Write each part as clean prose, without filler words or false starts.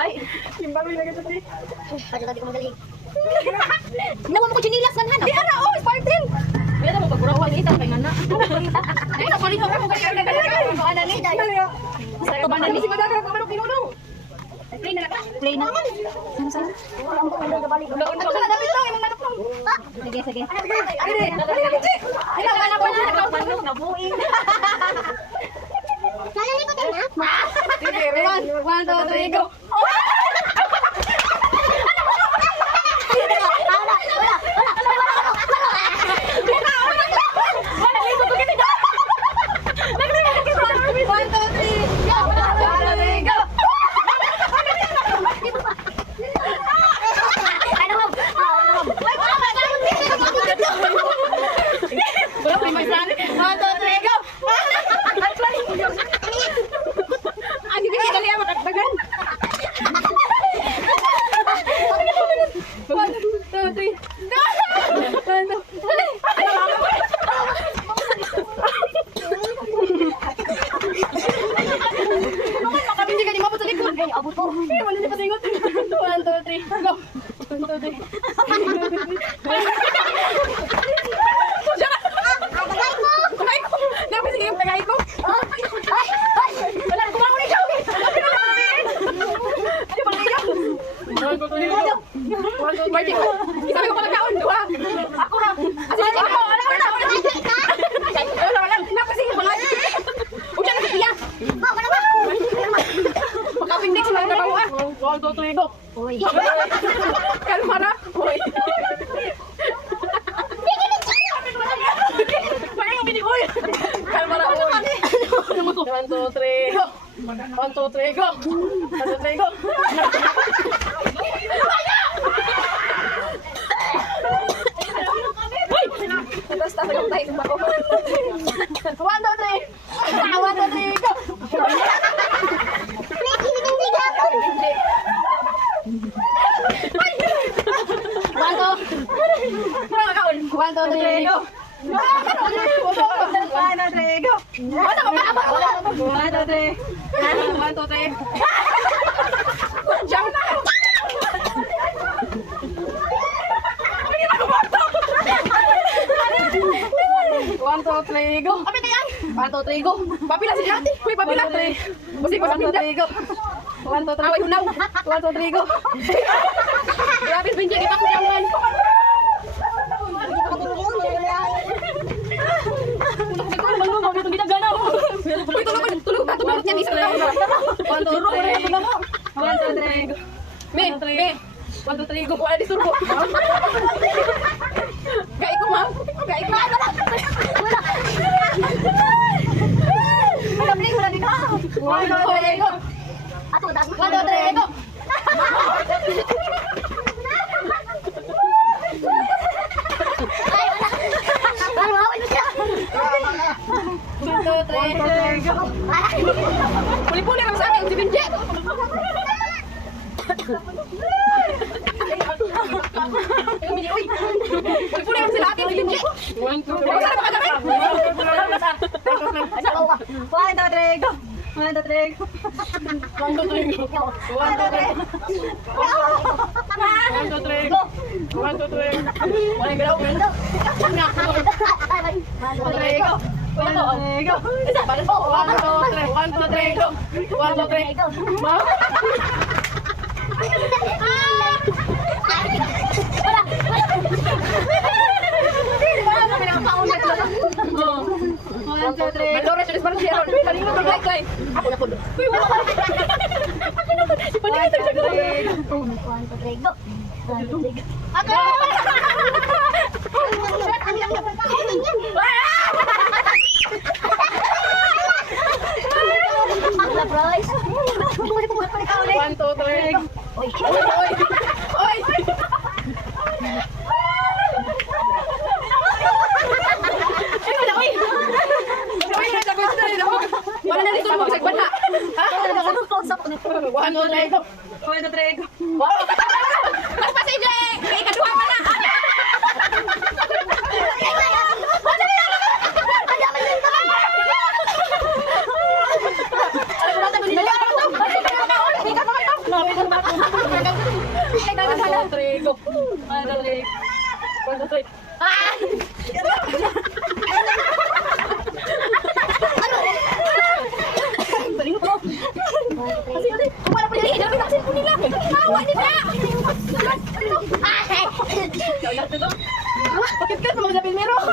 Day. Timbang mo lagi tadi. Pwede tadi ko magaling. Nawa mo ko chinilas kan han. Di ana oh, Spartan. Wala mo pagkurawan ita kay ngana. Ay na pali mo kay ana ni Day. Sa ba ni si madaga ko manok pinuno. Play na. Play na. Sana. Wala dapat lang imong manok lang. Sige sige. Ay, ina wala pa na manok na buing. Kaya ko din ha. Sige, 1 2 3 go. Papila si Ate. Uy, papila. Busi ko sa pinda. 1 2 3. Away hunaw. 1 2 3 go. Grabe pinja kita ko jaman. Tulog ka niya ni sila. 1 2 3. 1 2 3 go. Me. 1 2 3 go. Wala di surbo. Gay ko ma. Gay ko. Wala di ka. 1 2 3 go. Ato das. 1 2 3 go. Puli-puli kami sa akin, si Binje. Puli-puli kami sila atin, si Binje. Saan ba kagabi? 1 2 3 go. 1 2 3 go. 1 2 3 go. 1 2 3 go. 1 2 3 Wala galaw. 1 2 3 go. 1 2 3 go. Isa pa rin po. 1 2 3 go. 1 2 3 go. Mendora sudah seperti Sharon. Kali ini terbaik lagi. Aku nak pun. Wih, wala. Pandai kita jaga. 1 2 3 go. 1 2 3 go. Ako. Prize. 1 2 3. Oi. Oi. Wala na dito magsagban ha. Ha? Close up nito. 1 2 3 go. 1 2 3 go. Mas pa si Jay. Kay kaduha man na. Ano ba go. 1, 2, 3. 1, 2, 3. Ah! Balik ko. Kasi kasi, kumara pa nila. Dami na kasi po nila. Awa nila. Ikaw lang ito. Bakit ka sa mga pilmero? 1,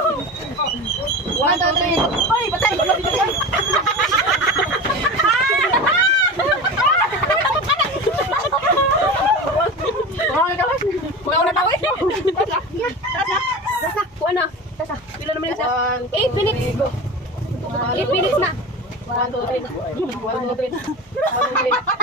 2, 3. Oy, patay. Wala dito yan. Mga una tao eh. Kuha na. Pila naman yun siya? 8 minutes. 8 minutes na. 1, 2, 3. 1, 2, 3. 1, 2, 3.